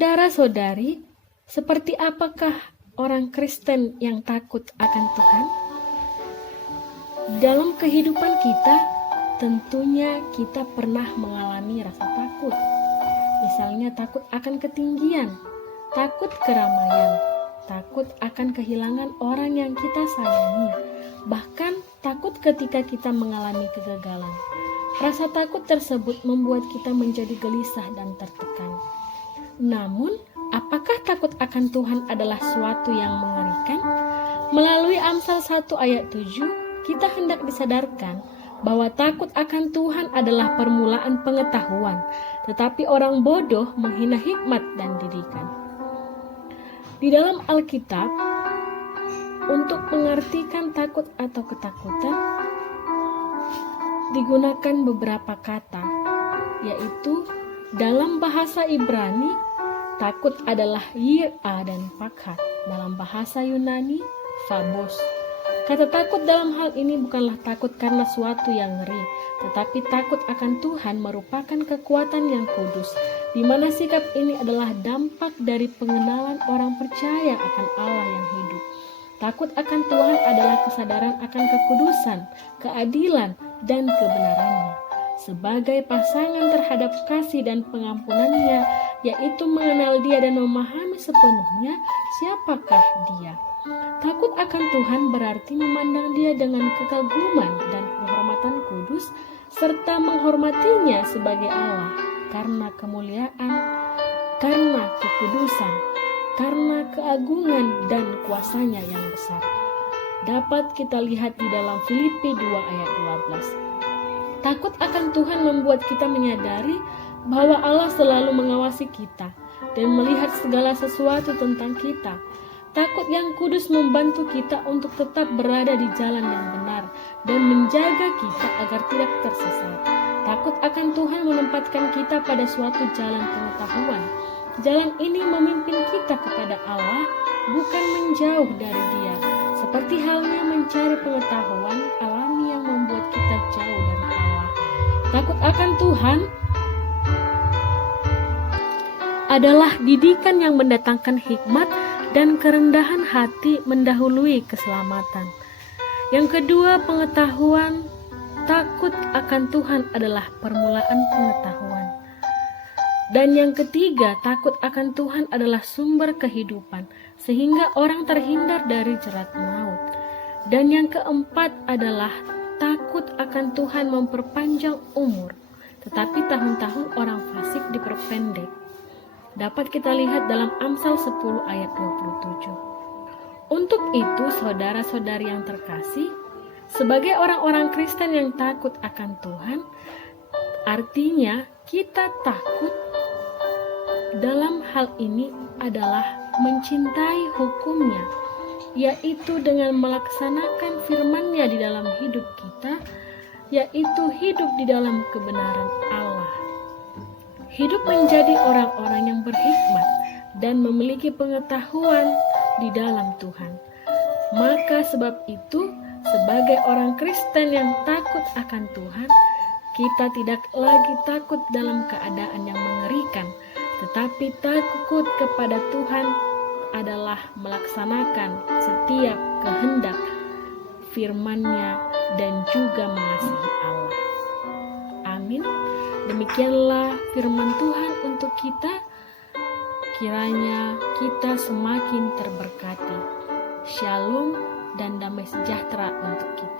Saudara-saudari, seperti apakah orang Kristen yang takut akan Tuhan? Dalam kehidupan kita, tentunya kita pernah mengalami rasa takut. Misalnya takut akan ketinggian, takut keramaian, takut akan kehilangan orang yang kita sayangi, bahkan takut ketika kita mengalami kegagalan. Rasa takut tersebut membuat kita menjadi gelisah dan tertekan. Namun, apakah takut akan Tuhan adalah suatu yang mengerikan? Melalui Amsal 1 ayat 7, kita hendak disadarkan bahwa takut akan Tuhan adalah permulaan pengetahuan, tetapi orang bodoh menghina hikmat dan didikan. Di dalam Alkitab, untuk mengartikan takut atau ketakutan, digunakan beberapa kata, yaitu dalam bahasa Ibrani, takut adalah yir'a dan pakhat. Dalam bahasa Yunani, phobos. Kata takut dalam hal ini bukanlah takut karena suatu yang ngeri, tetapi takut akan Tuhan merupakan kekuatan yang kudus, di mana sikap ini adalah dampak dari pengenalan orang percaya akan Allah yang hidup. Takut akan Tuhan adalah kesadaran akan kekudusan, keadilan, dan kebenarannya. Sebagai pasangan terhadap kasih dan pengampunannya, yaitu mengenal Dia dan memahami sepenuhnya siapakah Dia. Takut akan Tuhan berarti memandang Dia dengan kekaguman dan penghormatan kudus, serta menghormatinya sebagai Allah karena kemuliaan, karena kekudusan, karena keagungan dan kuasanya yang besar. Dapat kita lihat di dalam Filipi 2 ayat 12. Takut akan Tuhan membuat kita menyadari bahwa Allah selalu mengawasi kita dan melihat segala sesuatu tentang kita. Takut yang kudus membantu kita untuk tetap berada di jalan yang benar dan menjaga kita agar tidak tersesat. Takut akan Tuhan menempatkan kita pada suatu jalan pengetahuan. Jalan ini memimpin kita kepada Allah, bukan menjauh dari Dia. Seperti halnya mencari pengetahuan alami yang membuat kita jauh dari Allah. Takut akan Tuhan adalah didikan yang mendatangkan hikmat dan kerendahan hati mendahului keselamatan. Yang kedua, pengetahuan. Takut akan Tuhan adalah permulaan pengetahuan. Dan yang ketiga, takut akan Tuhan adalah sumber kehidupan, sehingga orang terhindar dari jerat maut. Dan yang keempat adalah takut akan Tuhan memperpanjang umur, tetapi tahun-tahun orang fasik diperpendek. Dapat kita lihat dalam Amsal 10 ayat 27. Untuk itu, saudara-saudari yang terkasih, sebagai orang-orang Kristen yang takut akan Tuhan, artinya kita takut dalam hal ini adalah mencintai hukum-Nya, yaitu dengan melaksanakan firman-Nya di dalam hidup kita, yaitu hidup di dalam kebenaran Allah. Hidup menjadi orang-orang yang berhikmat dan memiliki pengetahuan di dalam Tuhan. Maka sebab itu, sebagai orang Kristen yang takut akan Tuhan, kita tidak lagi takut dalam keadaan yang mengerikan, tetapi takut kepada Tuhan adalah melaksanakan setiap kehendak firman-Nya dan juga mengasihi Allah. Amin. Demikianlah firman Tuhan untuk kita. Kiranya kita semakin terberkati. Shalom dan damai sejahtera untuk kita.